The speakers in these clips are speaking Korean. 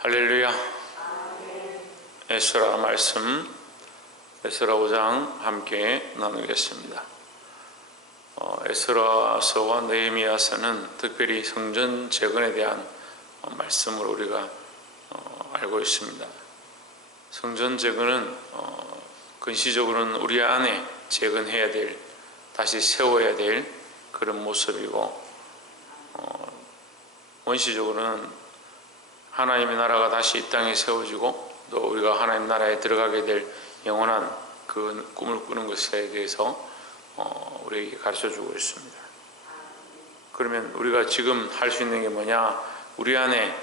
할렐루야. 에스라 말씀, 에스라 5장 함께 나누겠습니다. 에스라서와 느헤미야서는 특별히 성전 재건에 대한 말씀으로 우리가 알고 있습니다. 성전 재건은 근시적으로는 우리 안에 재건해야 될, 다시 세워야 될 그런 모습이고, 원시적으로는 하나님의 나라가 다시 이 땅에 세워지고 또 우리가 하나님 나라에 들어가게 될 영원한 그 꿈을 꾸는 것에 대해서 우리에게 가르쳐주고 있습니다. 그러면 우리가 지금 할 수 있는 게 뭐냐? 우리 안에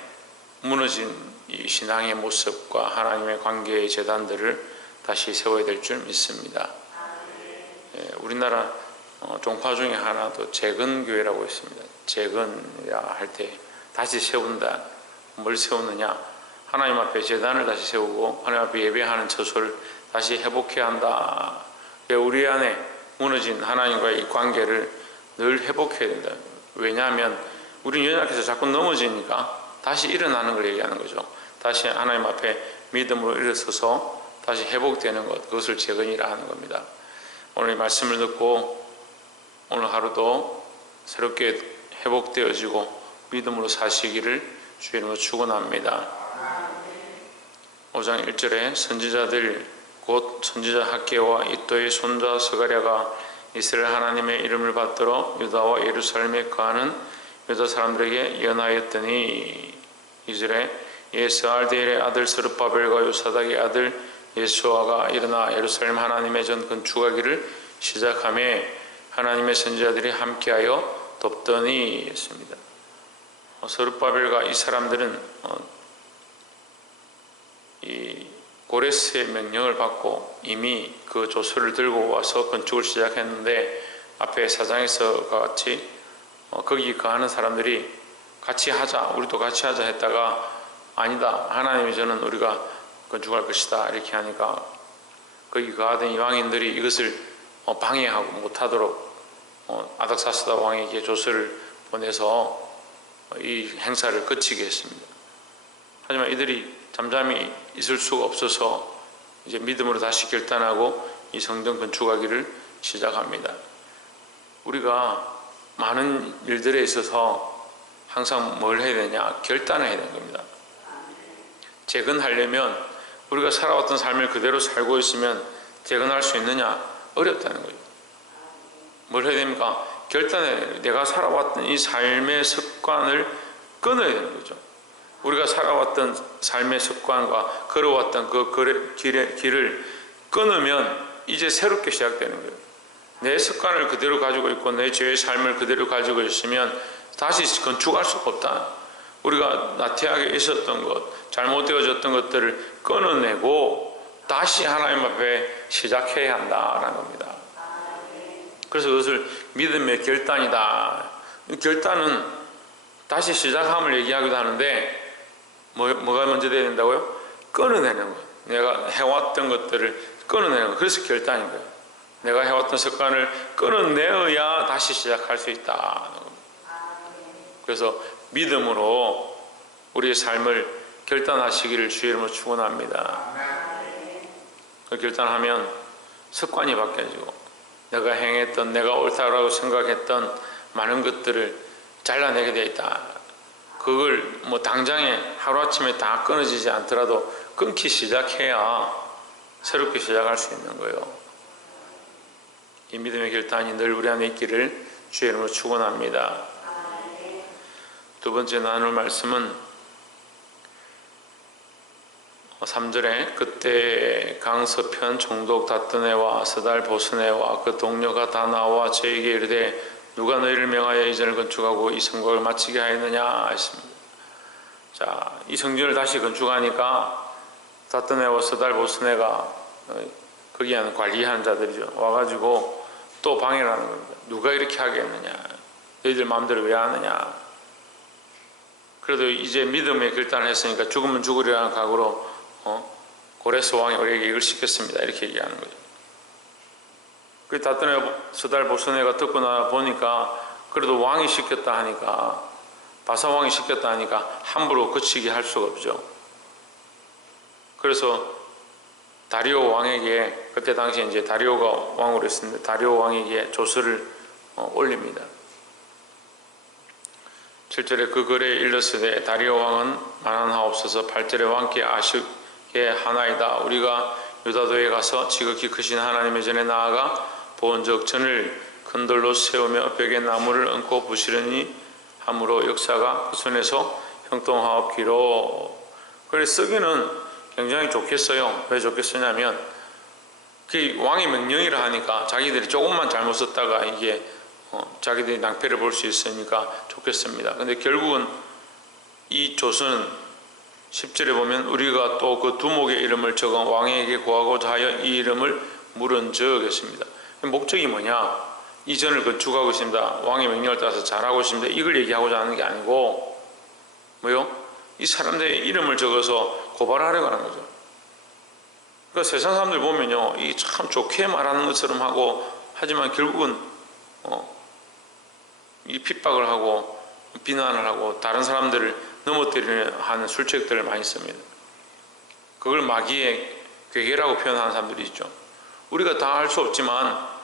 무너진 이 신앙의 모습과 하나님의 관계의 재단들을 다시 세워야 될 줄 믿습니다. 우리나라 종파 중에 하나도 재건교회라고 있습니다. 재건이라 할 때 다시 세운다. 뭘 세우느냐? 하나님 앞에 제단을 다시 세우고 하나님 앞에 예배하는 처소를 다시 회복해야 한다. 우리 안에 무너진 하나님과의 이 관계를 늘 회복해야 된다. 왜냐하면 우리는 연약해서 자꾸 넘어지니까 다시 일어나는 걸 얘기하는 거죠. 다시 하나님 앞에 믿음으로 일어서서 다시 회복되는 것, 그것을 재건이라 하는 겁니다. 오늘 이 말씀을 듣고 오늘 하루도 새롭게 회복되어지고 믿음으로 사시기를 주의 이름으로 축원합니다. 5장 1절에 선지자들 곧 선지자 학개와 이또의 손자 스가랴가 이스라엘 하나님의 이름을 받들어 유다와 예루살렘에 거하는 유다 사람들에게 연하였더니 2절에 예스알디엘의 아들 스룹바벨과 요사닥의 아들 예수아가 일어나 예루살렘 하나님의 전 건축하기를 시작하며 하나님의 선지자들이 함께하여 돕더니 했습니다. 스룹바벨과 이 사람들은 이 고레스의 명령을 받고 이미 그 조서를 들고 와서 건축을 시작했는데, 앞에 사장에서 같이 거기 거하는 사람들이 같이 하자, 우리도 같이 하자 했다가 아니다, 하나님이 저는 우리가 건축할 것이다 이렇게 하니까 거기 거하던 이 왕인들이 이것을 방해하고 못하도록 아닥사스다 왕에게 조서를 보내서 이 행사를 거치게 했습니다. 하지만 이들이 잠잠히 있을 수가 없어서 이제 믿음으로 다시 결단하고 이 성전 건축하기를 시작합니다. 우리가 많은 일들에 있어서 항상 뭘 해야 되냐? 결단을 해야 되는 겁니다. 재건하려면 우리가 살아왔던 삶을 그대로 살고 있으면 재건할 수 있느냐? 어렵다는 거죠. 뭘 해야 됩니까? 결단해야 돼요. 내가 살아왔던 이 삶의 습관을 끊어야 되는 거죠. 우리가 살아왔던 삶의 습관과 걸어왔던 그 길을 끊으면 이제 새롭게 시작되는 거예요. 내 습관을 그대로 가지고 있고 내 죄의 삶을 그대로 가지고 있으면 다시 건축할 수가 없다. 우리가 나태하게 있었던 것, 잘못되어졌던 것들을 끊어내고 다시 하나님 앞에 시작해야 한다라는 겁니다. 그래서 그것을 믿음의 결단이다. 결단은 다시 시작함을 얘기하기도 하는데 뭐가 먼저 돼야 된다고요? 끊어내는 것. 내가 해왔던 것들을 끊어내는 것. 그래서 결단인 거예요. 내가 해왔던 습관을 끊어내어야 다시 시작할 수 있다. 그래서 믿음으로 우리의 삶을 결단하시기를 주의 이름으로 축원합니다. 그 결단하면 습관이 바뀌어지고 내가 행했던, 내가 옳다라고 생각했던 많은 것들을 잘라내게 되어 있다. 그걸 뭐 당장에 하루아침에 다 끊어지지 않더라도 끊기 시작해야 새롭게 시작할 수 있는 거예요. 이 믿음의 결단이 늘 우리 안에 있기를 주의 이름으로 축원합니다. 두 번째 나눌 말씀은 3절에 그때 강서편 총독 다뜨네와 스달 보스네와 그 동료가 다 나와 저에게 이르되 누가 너희를 명하여 이 전을 건축하고 이 성곽을 마치게 하였느냐 했습니다. 자, 이 성전을 다시 건축하니까 다뜨네와 스달 보스네가 거기 하는 관리하는 자들이죠. 와가지고 또 방해를 하는 겁니다. 누가 이렇게 하겠느냐? 너희들 마음대로 왜 하느냐? 그래도 이제 믿음의 결단을 했으니까 죽으면 죽으리라는 각오로 고레스 왕이 우리에게 이걸 시켰습니다. 이렇게 얘기하는 거죠. 그 다뜨네 스달 보스네가 듣고 나 보니까 그래도 왕이 시켰다 하니까, 바사 왕이 시켰다 하니까 함부로 거치게 할 수가 없죠. 그래서 다리오 왕에게, 그때 당시에 이제 다리오가 왕으로 했었는데 다리오 왕에게 조서를 올립니다. 7절에 그 글에 일렀으되 다리오 왕은 만한하옵소서. 8절에 왕께 아시게 하나이다. 우리가 유다도에 가서 지극히 크신 하나님의 전에 나아가 본즉 전을 큰 돌로 세우며 벽에 나무를 얹고 부시르니 함으로 역사가 그 손에서 형통하옵기로. 그래서 쓰기는 굉장히 좋겠어요. 왜 좋겠으냐면 그 왕의 명령이라 하니까 자기들이 조금만 잘못 썼다가 이게 자기들이 낭패를 볼 수 있으니까 좋겠습니다. 근데 결국은 이 조서는 10절에 보면 우리가 또 그 두목의 이름을 적어 왕에게 구하고자 하여 이 이름을 물은 적했습니다. 목적이 뭐냐? 이 전을 건축하고 있습니다. 왕의 명령을 따라서 잘하고 있습니다. 이걸 얘기하고자 하는 게 아니고 뭐요? 이 사람들의 이름을 적어서 고발하려고 하는 거죠. 그러니까 세상 사람들 보면요, 이 참 좋게 말하는 것처럼 하고 하지만 결국은 이 핍박을 하고 비난을 하고 다른 사람들을 넘어뜨리는 하는 술책들을 많이 씁니다. 그걸 마귀의 괴계라고 표현하는 사람들이 있죠. 우리가 다 할 수 없지만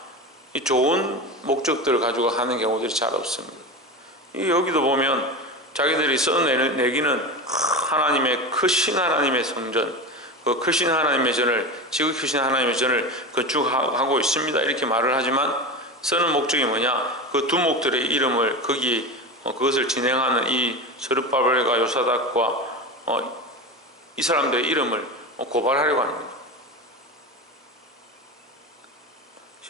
이 좋은 목적들을 가지고 하는 경우들이 잘 없습니다. 여기도 보면 자기들이 써내기는 하나님의 크신 하나님의 성전, 그 크신 하나님의 전을, 지극히 크신 하나님의 전을 건축하고 있습니다. 이렇게 말을 하지만 쓰는 목적이 뭐냐? 그 두목들의 이름을 거기 그것을 진행하는 이 스룹바벨과 요사닥과 이 사람들의 이름을 고발하려고 하는 거죠.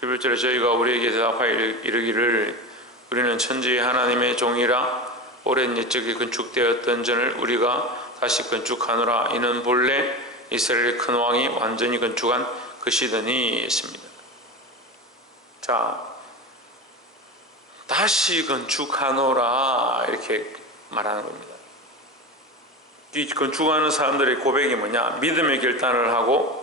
11절에 저희가 우리에게 대답하여 이르기를 우리는 천지의 하나님의 종이라 오랜 옛적에 건축되었던 전을 우리가 다시 건축하노라. 이는 본래 이스라엘의 큰 왕이 완전히 건축한 것이더니 했습니다. 자, 다시 건축하노라 이렇게 말하는 겁니다. 이 건축하는 사람들의 고백이 뭐냐? 믿음의 결단을 하고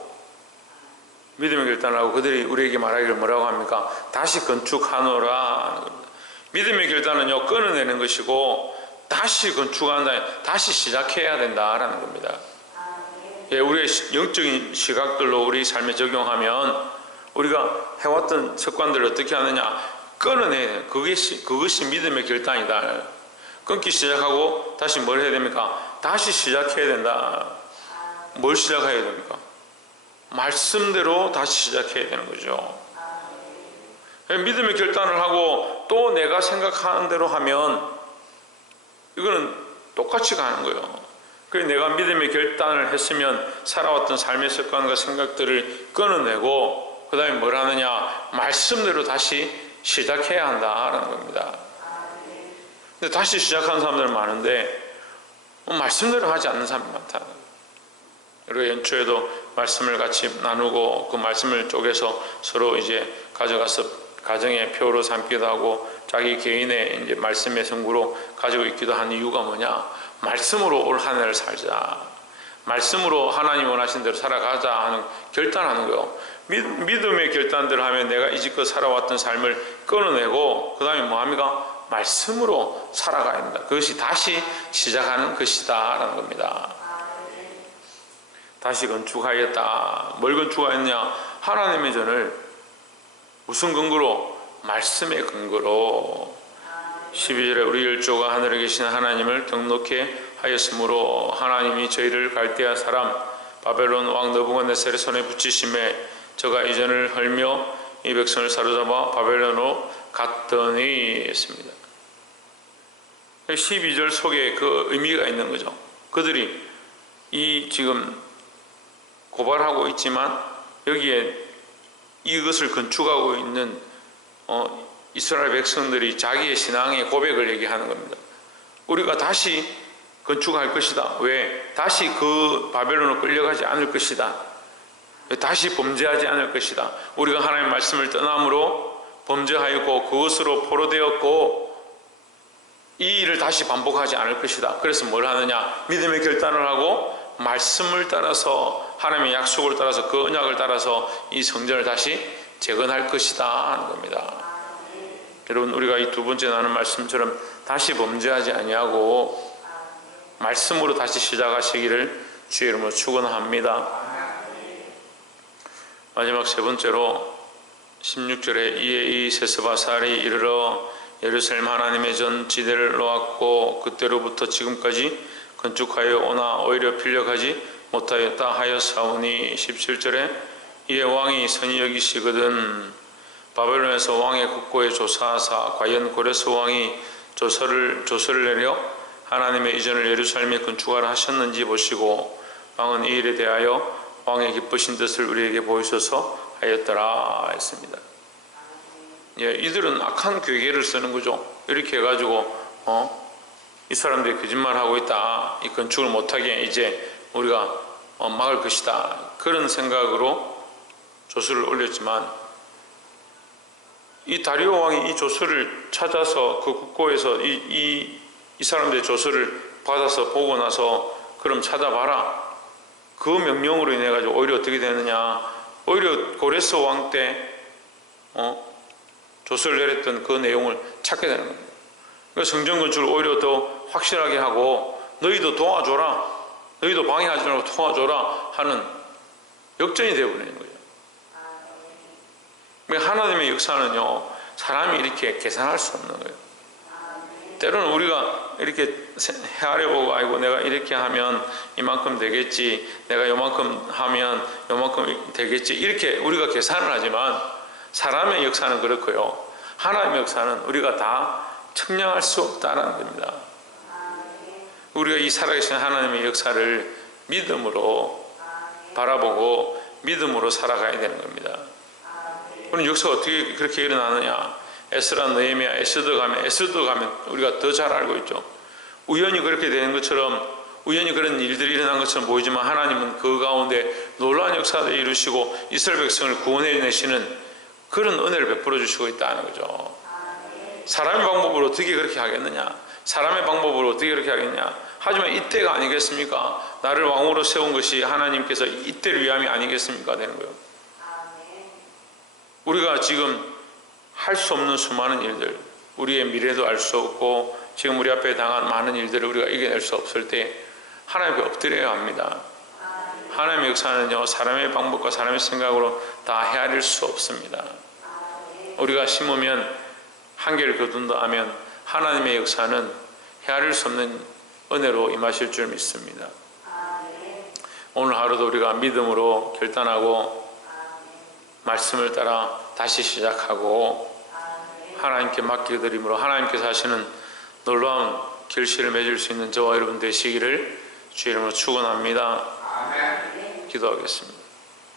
그들이 우리에게 말하기를 뭐라고 합니까? 다시 건축하노라 하는 겁니다. 믿음의 결단은요, 끊어내는 것이고 다시 건축한다, 다시 시작해야 된다라는 겁니다. 예, 우리의 영적인 시각들로 우리 삶에 적용하면 우리가 해왔던 습관들을 어떻게 하느냐? 끊어내야 돼요. 그것이 믿음의 결단이다. 끊기 시작하고 다시 뭘 해야 됩니까? 다시 시작해야 된다. 뭘 시작해야 됩니까? 말씀대로 다시 시작해야 되는 거죠. 믿음의 결단을 하고 또 내가 생각하는 대로 하면 이거는 똑같이 가는 거예요. 그래서 내가 믿음의 결단을 했으면 살아왔던 삶의 습관과 생각들을 끊어내고 그 다음에 뭘 하느냐? 말씀대로 다시 시작해야 한다라는 겁니다. 근데 다시 시작하는 사람들은 많은데 말씀대로 하지 않는 사람이 많다. 그리고 연초에도 말씀을 같이 나누고 그 말씀을 쪼개서 서로 이제 가져가서 가정의 표로 삼기도 하고 자기 개인의 이제 말씀의 성구로 가지고 있기도 하는 이유가 뭐냐? 말씀으로 올 한 해를 살자. 말씀으로 하나님 원하신 대로 살아가자 하는 결단하는 거예요. 믿음의 결단들을 하면 내가 이지껏 살아왔던 삶을 끊어내고 그 다음에 뭐합니까? 말씀으로 살아가야 된다. 그것이 다시 시작하는 것이다 라는 겁니다. 다시 건축하였다. 뭘 건축하였냐? 하나님의 전을 무슨 근거로? 말씀의 근거로. 12절에 우리 열조가 하늘에 계신 하나님을 등록해 하였으므로 하나님이 저희를 갈대아 사람 바벨론 왕 느부갓네살의 손에 붙이심에 저가 이 전을 헐며 이 백성을 사로잡아 바벨론으로 갔더니 했습니다. 12절 속에 그 의미가 있는 거죠. 그들이 이 지금 고발하고 있지만 여기에 이것을 건축하고 있는 이스라엘 백성들이 자기의 신앙의 고백을 얘기하는 겁니다. 우리가 다시 건축할 것이다. 왜? 다시 그 바벨론으로 끌려가지 않을 것이다. 다시 범죄하지 않을 것이다. 우리가 하나님의 말씀을 떠남으로 범죄하였고 그것으로 포로되었고 이 일을 다시 반복하지 않을 것이다. 그래서 뭘 하느냐? 믿음의 결단을 하고 말씀을 따라서 하나님의 약속을 따라서 그 언약을 따라서 이 성전을 다시 재건할 것이다 하는 겁니다. 여러분, 우리가 이 두 번째 나눈 말씀처럼 다시 범죄하지 아니하고 말씀으로 다시 시작하시기를 주의 이름으로 축원합니다. 마지막 세 번째로 16절에 이에 이 세스바살이 이르러 예루살렘 하나님의 전 지대를 놓았고 그때로부터 지금까지 건축하여 오나 오히려 필력하지 못하였다 하였사오니 17절에 이에 왕이 선히 여기시거든 바벨론에서 왕의 국고에 조사하사 과연 고레스 왕이 조서를 내려 하나님의 이전을 예루살렘에 건축하라 하셨는지 보시고 왕은 이 일에 대하여 왕의 기쁘신 뜻을 우리에게 보이소서 하였더라 했습니다. 예, 이들은 악한 괴계를 쓰는 거죠. 이렇게 해가지고 이 사람들이 거짓말하고 있다. 이 건축을 못하게 이제 우리가 막을 것이다. 그런 생각으로 조서를 올렸지만 이 다리오 왕이 이 조서를 찾아서 그 국고에서 이 사람들의 조서를 받아서 보고 나서 그럼 찾아봐라. 그 명령으로 인해 가지고 오히려 어떻게 되느냐? 오히려 고레스 왕 때 조서를 내렸던 그 내용을 찾게 되는 겁니다. 그러니까 성전 건축을 오히려 더 확실하게 하고 너희도 도와줘라, 너희도 방해하지 말고 도와줘라 하는 역전이 되어버리는 거예요. 그러니까 하나님의 역사는요, 사람이 이렇게 계산할 수 없는 거예요. 때로는 우리가 이렇게 헤아려보고 아이고 내가 이렇게 하면 이만큼 되겠지, 내가 요만큼 하면 요만큼 되겠지, 이렇게 우리가 계산을 하지만 사람의 역사는 그렇고요, 하나님의 역사는 우리가 다 측량할 수 없다는 겁니다. 우리가 이 살아계신 하나님의 역사를 믿음으로 바라보고 믿음으로 살아가야 되는 겁니다. 그럼 역사가 어떻게 그렇게 일어나느냐? 에스라, 느헤미야, 에스더 가면 우리가 더 잘 알고 있죠. 우연히 그렇게 되는 것처럼, 우연히 그런 일들이 일어난 것처럼 보이지만 하나님은 그 가운데 놀라운 역사를 이루시고 이스라엘 백성을 구원해내시는 그런 은혜를 베풀어 주시고 있다는 거죠. 사람의 방법으로 어떻게 그렇게 하겠느냐? 사람의 방법으로 어떻게 그렇게 하겠냐? 하지만 이때가 아니겠습니까? 나를 왕으로 세운 것이 하나님께서 이때를 위함이 아니겠습니까? 되는 거예요. 우리가 지금 할 수 없는 수많은 일들, 우리의 미래도 알 수 없고 지금 우리 앞에 당한 많은 일들을 우리가 이겨낼 수 없을 때 하나님께 엎드려야 합니다. 하나님의 역사는요, 사람의 방법과 사람의 생각으로 다 헤아릴 수 없습니다. 우리가 심으면 한계를 거둔다 하면 하나님의 역사는 헤아릴 수 없는 은혜로 임하실 줄 믿습니다. 오늘 하루도 우리가 믿음으로 결단하고 말씀을 따라 다시 시작하고 하나님께 맡겨드림으로 하나님께서 하시는 놀라운 결실을 맺을 수 있는 저와 여러분 되시기를 주의 이름으로 축원합니다. 기도하겠습니다.